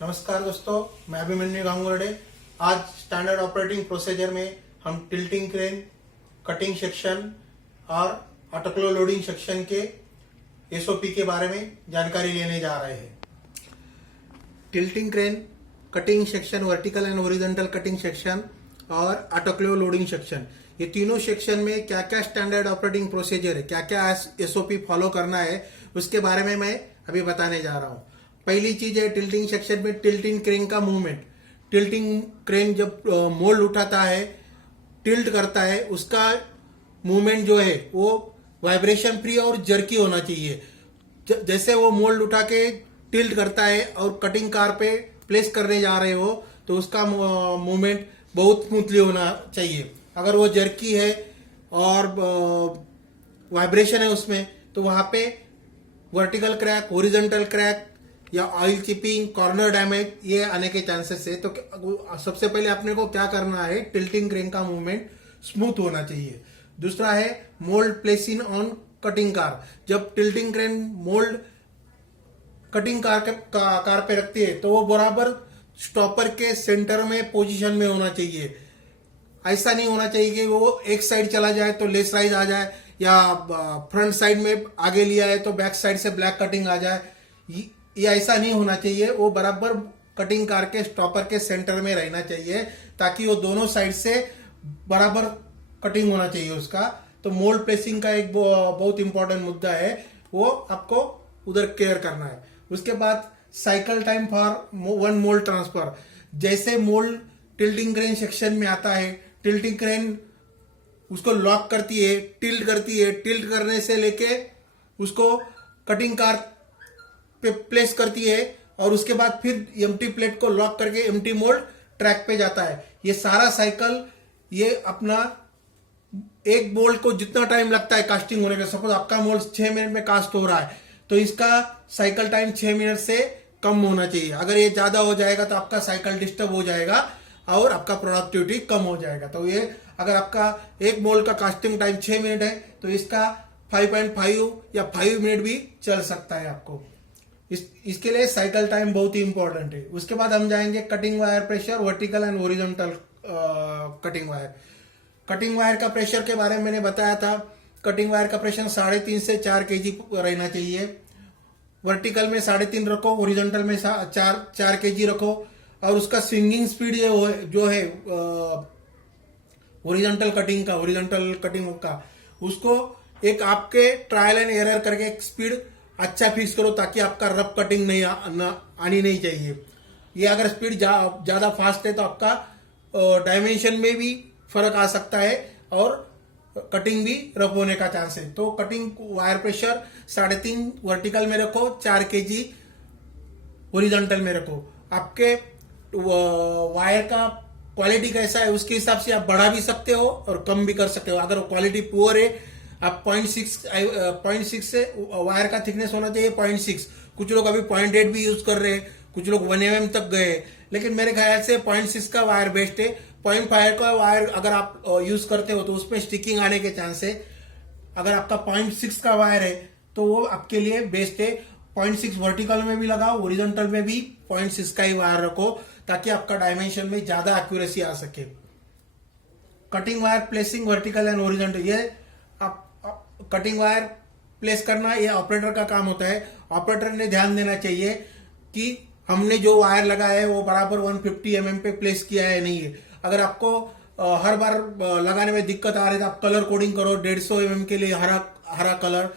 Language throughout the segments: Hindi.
नमस्कार दोस्तों, मैं अभिमन्यु गांगुर्डे। आज स्टैंडर्ड ऑपरेटिंग प्रोसीजर में हम टिल्टिंग क्रेन, कटिंग सेक्शन और ऑटोक्लो लोडिंग सेक्शन के एसओपी के बारे में जानकारी लेने जा रहे हैं। Tilting crane, cutting section, vertical and horizontal cutting section और ऑटोक्लो लोडिंग सेक्शन, ये तीनों सेक्शन में क्या क्या स्टैंडर्ड ऑपरेटिंग प्रोसीजर है, क्या क्या एसओपी फॉलो करना है, उसके बारे में मैं अभी बताने जा रहा हूँ। पहली चीज है टिल्टिंग सेक्शन में टिल्टिंग क्रेन का मूवमेंट। टिल्टिंग क्रेन जब मोल्ड उठाता है, टिल्ट करता है, उसका मूवमेंट जो है वो वाइब्रेशन फ्री और जर्की होना चाहिए। जैसे वो मोल्ड उठा के टिल्ट करता है और कटिंग कार पे प्लेस करने जा रहे हो तो उसका मूवमेंट बहुत स्मूथली होना चाहिए। अगर वो जर्की है और वाइब्रेशन है उसमें, तो वहां पे वर्टिकल क्रैक, हॉरिजॉन्टल क्रैक या ऑयल चिपिंग, कॉर्नर डैमेज ये आने के चांसेस है। तो सबसे पहले अपने को क्या करना है, टिल्टिंग क्रेन का मूवमेंट स्मूथ होना चाहिए। दूसरा है mould placing on cutting car. जब tilting crane mould cutting car पे रखती है तो वो बराबर स्टॉपर के सेंटर में पोजीशन में होना चाहिए। ऐसा नहीं होना चाहिए कि वो एक साइड चला जाए तो लेस राइज आ जाए, या फ्रंट साइड में आगे लिया है तो बैक साइड से ब्लैक कटिंग आ जाए। ये ऐसा नहीं होना चाहिए। वो बराबर कटिंग कार के स्टॉपर के सेंटर में रहना चाहिए ताकि वो दोनों साइड से बराबर कटिंग होना चाहिए उसका। तो मोल्ड प्लेसिंग का एक बहुत इंपॉर्टेंट मुद्दा है, वो आपको उधर केयर करना है। उसके बाद cycle time for one mould transfer. जैसे मोल्ड टिल्टिंग क्रेन सेक्शन में आता है, टिल्टिंग क्रेन उसको लॉक करती है, टिल्ट करती है, टिल्ट करने से लेके उसको कटिंग कार पे प्लेस करती है और उसके बाद फिर एम्प्टी प्लेट को लॉक करके एम्प्टी मोल्ड ट्रैक पे जाता है। ये सारा साइकिल, ये अपना एक मोल्ड को जितना टाइम लगता है कास्टिंग होने का, सपोज आपका मोल्ड 6 मिनट में कास्ट हो रहा है तो इसका साइकिल टाइम 6 मिनट से कम होना चाहिए। अगर ये ज्यादा हो जाएगा तो आपका साइकिल डिस्टर्ब हो जाएगा और आपका प्रोडक्टिविटी कम हो जाएगा। तो ये अगर आपका एक मोल्ड का कास्टिंग टाइम 6 मिनट है तो इसका 5.5 या 5 मिनट भी चल सकता है आपको। इसके लिए साइकिल टाइम बहुत ही इंपॉर्टेंट है। उसके बाद हम जाएंगे cutting wire pressure, vertical and horizontal cutting wire. Cutting wire का प्रेशर के बारे में मैंने बताया था। कटिंग वायर का प्रेशर 3.5 से 4 kg रहना चाहिए। वर्टिकल में 3.5 रखो, हॉरिजॉन्टल में 4 kg रखो। और उसका स्विंगिंग स्पीड जो है हॉरिजॉन्टल कटिंग का उसको एक आपके ट्रायल एंड एरर करके एक स्पीड अच्छा फिक्स करो ताकि आपका रफ कटिंग नहीं आनी नहीं चाहिए। ये अगर स्पीड ज्यादा फास्ट है तो आपका डायमेंशन में भी फर्क आ सकता है और कटिंग भी रफ होने का चांस है। तो कटिंग वायर प्रेशर 3.5 वर्टिकल में रखो, 4 kg हॉरिजॉन्टल में रखो। आपके वायर का क्वालिटी कैसा है उसके हिसाब से आप बढ़ा भी सकते हो और कम भी कर सकते हो। अगर क्वालिटी पुअर है, आप 0.6 से वायर का थिकनेस होना चाहिए 0.6। कुछ लोग अभी 0.8 भी यूज कर रहे हैं, कुछ लोग 1 mm तक गए, लेकिन मेरे ख्याल से 0.6 का वायर बेस्ट है। 0.5 का वायर अगर आप यूज करते हो तो उसमें स्टिकिंग आने के चांस है। अगर आपका 0.6 का वायर है तो वो आपके लिए बेस्ट है। 0.6 वर्टिकल में भी लगाओ, हॉरिजॉन्टल में भी 0.6 का ही वायर रखो ताकि आपका डायमेंशन में ज्यादा एक्यूरेसी आ सके। Cutting wire placing vertical and horizontal, ये आप कटिंग वायर प्लेस करना ये ऑपरेटर का काम होता है। ऑपरेटर ने ध्यान देना चाहिए कि हमने जो वायर लगाया है वो बराबर 150 mm पे प्लेस किया है नहीं है। अगर आपको हर बार लगाने में दिक्कत आ रही है तो आप कलर कोडिंग करो। 150 mm के लिए हरा कलर,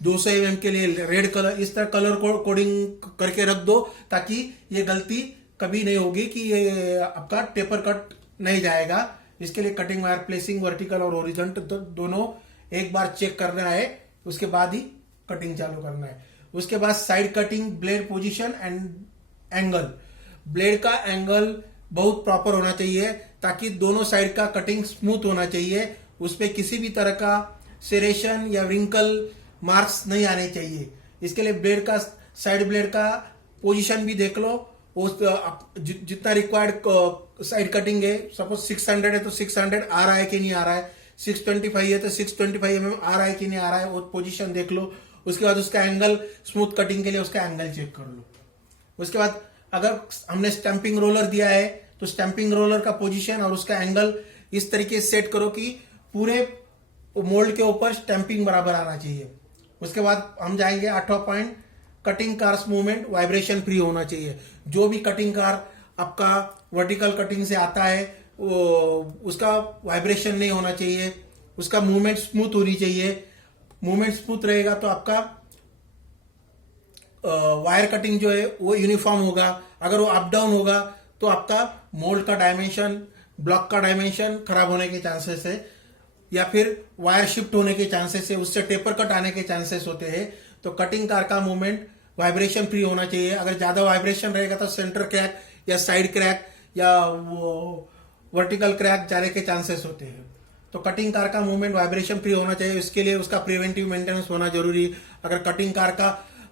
200 mm के लिए रेड कलर, इस तरह कलर कोडिंग करके रख दो ताकि ये गलती कभी नहीं होगी कि ये आपका टेपर कट नहीं जाएगा। इसके लिए कटिंग वायर प्लेसिंग वर्टिकल और हॉरिजॉन्टल दोनों एक बार चेक करना है, उसके बाद ही कटिंग चालू करना है। उसके बाद side cutting, blade position and angle. Blade का एंगल बहुत प्रॉपर होना चाहिए ताकि दोनों साइड का कटिंग स्मूथ होना चाहिए। उसपे किसी भी तरह का सेरेशन या रिंकल मार्क्स नहीं आने चाहिए। इसके लिए ब्लेड का साइड ब्लेड का पोजीशन भी देख लो। जितना रिक्वायर्ड साइड कटिंग है, सपोज 600 है तो 600 आ रहा है कि नहीं आ रहा है, 625 है तो 625 mm आ रहा है कि नहीं आ रहा है, वो पोजीशन देख लो। उसके बाद उसका एंगल, स्मूथ कटिंग के लिए उसका एंगल चेक कर लो। उसके बाद अगर हमने स्टैंपिंग रोलर दिया है तो स्टैंपिंग रोलर का पोजीशन और उसका एंगल इस तरीके से सेट करो कि पूरे मोल्ड के ऊपर स्टैंपिंग बराबर आना चाहिए। उसके बाद हम जाएंगे 8वां point, cutting cars movement vibration free होना चाहिए। जो भी कटिंग कार आपका वर्टिकल कटिंग से आता है उसका वाइब्रेशन नहीं होना चाहिए, उसका मूवमेंट स्मूथ होनी चाहिए। मूवमेंट स्मूथ रहेगा तो आपका वायर कटिंग जो है वो यूनिफॉर्म होगा। अगर वो अप डाउन होगा तो आपका मोल्ड का डायमेंशन, ब्लॉक का डायमेंशन खराब होने के चांसेस है, या फिर वायर शिफ्ट होने के चांसेस है, उससे टेपर कट आने के चांसेस होते हैं। तो कटिंग कार का मूवमेंट वाइब्रेशन फ्री होना चाहिए। अगर ज्यादा वाइब्रेशन रहेगा तो सेंटर क्रैक या साइड क्रैक या वो वर्टिकल क्रैक जाने के चांसेस होते हैं। तो कटिंग कार का मूवमेंट वाइब्रेशन फ्री होना चाहिए। इसके लिए उसका प्रिवेंटिव मेंटेनेंस होना जरूरी है। अगर कटिंग कार का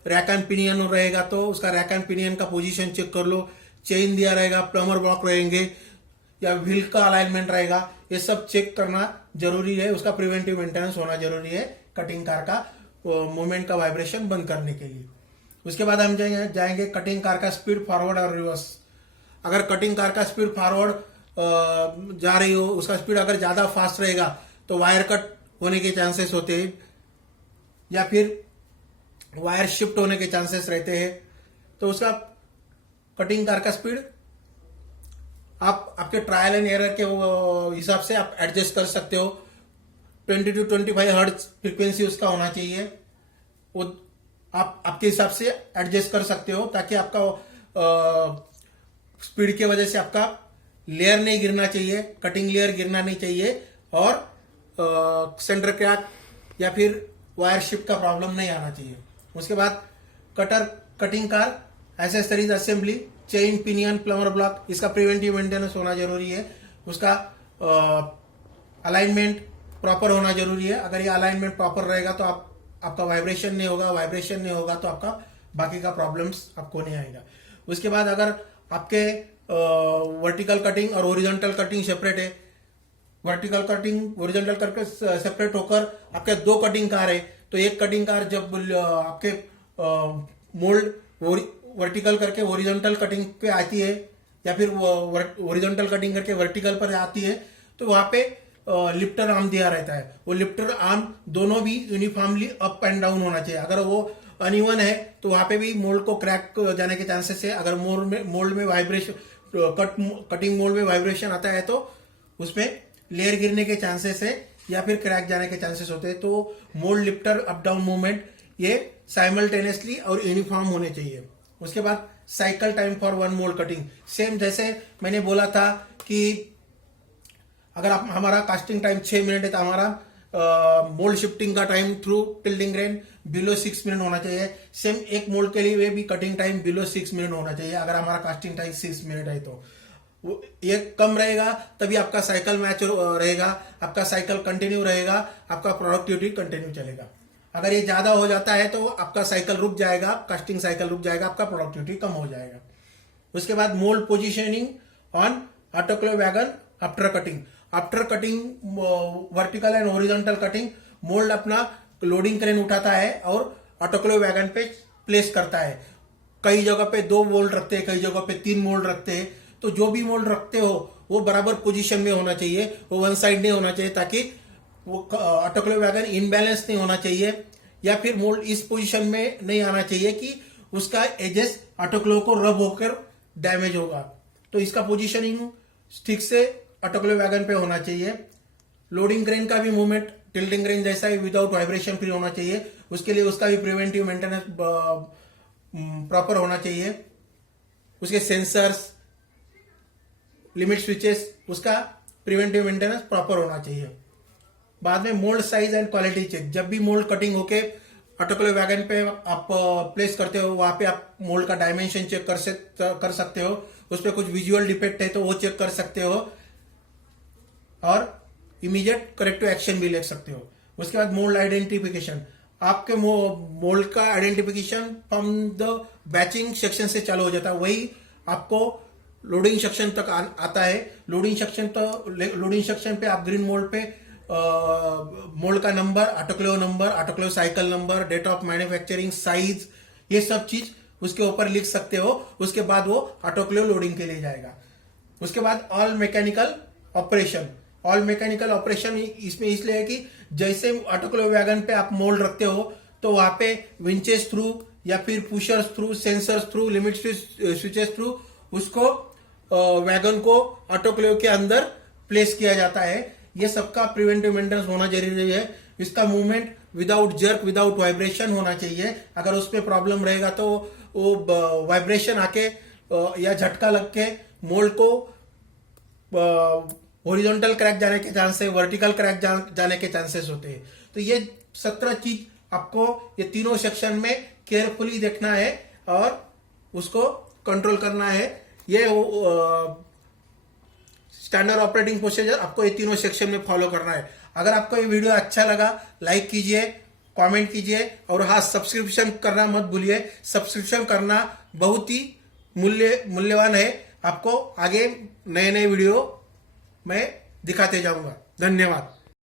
रैक एंड पिनियन रहेगा तो उसका रैक एंड पिनियन का पोजीशन चेक कर लो। चेन दिया रहेगा, प्लमर ब्लॉक रहेंगे या व्हील का अलाइनमेंट रहेगा, ये सब चेक करना जरूरी है। उसका प्रिवेंटिव मेंटेनेंस होना जरूरी है कटिंग कार का मूवमेंट का वाइब्रेशन बंद करने के लिए। उसके बाद हम जाएंगे कटिंग कार का स्पीड फॉरवर्ड और रिवर्स। अगर कटिंग कार का स्पीड फॉरवर्ड जा रही हो, उसका स्पीड अगर ज्यादा फास्ट रहेगा तो वायर कट होने के चांसेस होते हैं या फिर वायर शिफ्ट होने के चांसेस रहते हैं। तो उसका कटिंग कार का स्पीड आप आपके ट्रायल एंड एरर के हिसाब से आप एडजस्ट कर सकते हो। 20 to 25 हर्ट्ज फ्रीक्वेंसी उसका होना चाहिए, वो आप आपके हिसाब से एडजस्ट कर सकते हो ताकि आपका स्पीड की वजह से आपका लेयर नहीं गिरना चाहिए, कटिंग लेयर गिरना नहीं चाहिए और सेंटर क्रैक या फिर वायर शिफ्ट का प्रॉब्लम नहीं आना चाहिए। उसके बाद cutting car accessories assembly, chain, pinion, plummer block, इसका प्रिवेंटिव मेंटेनेंस होना जरूरी है। उसका अलाइनमेंट प्रॉपर होना जरूरी है। अगर ये अलाइनमेंट प्रॉपर रहेगा तो आपका वाइब्रेशन नहीं होगा, वाइब्रेशन नहीं होगा तो आपका बाकी का प्रॉब्लम्स आपको नहीं आएगा। उसके बाद अगर आपके वर्टिकल कटिंग और ओरिजेंटल कटिंग सेपरेट है, वर्टिकल कटिंग ओरिजेंटल करके सेपरेट होकर आपके दो कटिंग कार है, तो एक कटिंग कार जब आपके मोल्ड वर्टिकल करके ओरिजेंटल कटिंग पे आती है या फिर ओरिजेंटल कटिंग करके वर्टिकल पर आती है तो वहां पे लिफ्टर आर्म दिया रहता है। वो लिफ्टर आर्म दोनों भी यूनिफॉर्मली अप एंड डाउन होना चाहिए। अगर वो अनइवन है तो वहां पे भी मोल्ड को क्रैक जाने के चांसेस है। अगर मोल्ड में वाइब्रेशन कटिंग मोल्ड में वाइब्रेशन आता है तो उसमें लेयर गिरने के चांसेस है या फिर क्रैक जाने के चांसेस होते हैं। तो mould lifter up down movement ये साइमल्टेनियसली और यूनिफॉर्म होने चाहिए। उसके बाद cycle time for one mould cutting, same जैसे मैंने बोला था कि अगर हमारा कास्टिंग टाइम 6 मिनट है तो हमारा मोल्ड शिफ्टिंग का time through tilting crane below 6 minute होना चाहिए। सेम एक मोल्ड के लिए भी कटिंग टाइम बिलो 6 मिनट होना चाहिए। अगर हमारा कास्टिंग टाइम 6 मिनट है तो ये कम रहेगा तभी आपका साइकिल मैच रहेगा, आपका साइकिल कंटिन्यू रहेगा, आपका प्रोडक्टिविटी कंटिन्यू चलेगा। अगर ये ज्यादा हो जाता है तो आपका साइकिल रुक जाएगा, कास्टिंग साइकिल रुक जाएगा, आपका प्रोडक्टिविटी कम हो जाएगा। उसके बाद mould positioning on autoclave wagon after cutting. After cutting vertical and horizontal cutting, mould अपना लोडिंग क्रेन उठाता है और ऑटोक्लेव वैगन पे प्लेस करता है। कई जगह पे 2 मोल्ड रखते हैं, कई जगह पे 3 मोल्ड रखते हैं। तो जो भी मोल्ड रखते हो वो बराबर पोजीशन में होना चाहिए, वो वन साइड नहीं होना चाहिए ताकि वो ऑटोक्लेव वैगन इनबैलेंस नहीं होना चाहिए या फिर मोल्ड इस पोजीशन में नहीं आना चाहिए कि उसका एजेस ऑटोक्लेव को रब होकर डैमेज होगा। तो इसका पोजीशनिंग ठीक से ऑटोक्लेव वैगन पे होना चाहिए। लोडिंग क्रेन का भी मूवमेंट टिल्टिंग क्रेन जैसा ही विदाउट वाइब्रेशन फ्री होना चाहिए। उसके लिए उसका भी प्रिवेंटिव मेंटेनेंस प्रॉपर होना चाहिए। उसके सेंसर्स, लिमिट स्विचेस, उसका प्रिवेंटिव मेंटेनेंस प्रॉपर होना चाहिए। बाद में mould size and quality check, जब भी मोल्ड कटिंग होके ऑटोक्लेव वैगन पे आप प्लेस करते हो वहां पे आप मोल्ड का डायमेंशन चेक कर सकते हो। उस पर कुछ विजुअल डिफेक्ट है तो वो चेक कर सकते हो और इमीडिएट करेक्टिव एक्शन भी ले सकते हो। उसके बाद मोल्ड आइडेंटिफिकेशन, आपके मोल्ड का identification from the batching section से चालू हो जाता है, वही आपको लोडिंग सेक्शन तक आता है। लोडिंग सेक्शन पे आप ग्रीन मोल्ड पे मोल्ड का number, autoclave cycle number, date of manufacturing, size, ये सब चीज उसके ऊपर लिख सकते हो। उसके बाद वो ऑटोक्लेव लोडिंग के लिए जाएगा। उसके बाद all mechanical operation. All mechanical operation इसमें इसलिए है कि जैसे ऑटोक्लेव वैगन पे आप मोल्ड रखते हो तो वहां पे विंचेस थ्रू या फिर pushers through, sensors through, limit switches through उसको वैगन को ऑटोक्लेव के अंदर प्लेस किया जाता है। ये सबका प्रिवेंटिव मेंटेनेंस होना जरूरी है। इसका movement without jerk, without vibration होना चाहिए। अगर उसमें प्रॉब्लम रहेगा तो वो वाइब्रेशन आके या झटका लग के मोल्ड को हॉरिजॉन्टल क्रैक जाने के चांसेस, वर्टिकल क्रैक जाने के चांसेस होते हैं। तो ये 17 चीज आपको ये तीनों सेक्शन में केयरफुली देखना है और उसको कंट्रोल करना है। ये स्टैंडर्ड ऑपरेटिंग प्रोसीजर आपको ये तीनों सेक्शन में फॉलो करना है। अगर आपको ये वीडियो अच्छा लगा, लाइक कीजिए, कमेंट कीजिए और हाँ, सब्सक्रिप्शन करना मत भूलिए। सब्सक्रिप्शन करना बहुत ही मूल्यवान है। आपको आगे नए नए वीडियो मैं दिखाते जाऊंगा। धन्यवाद।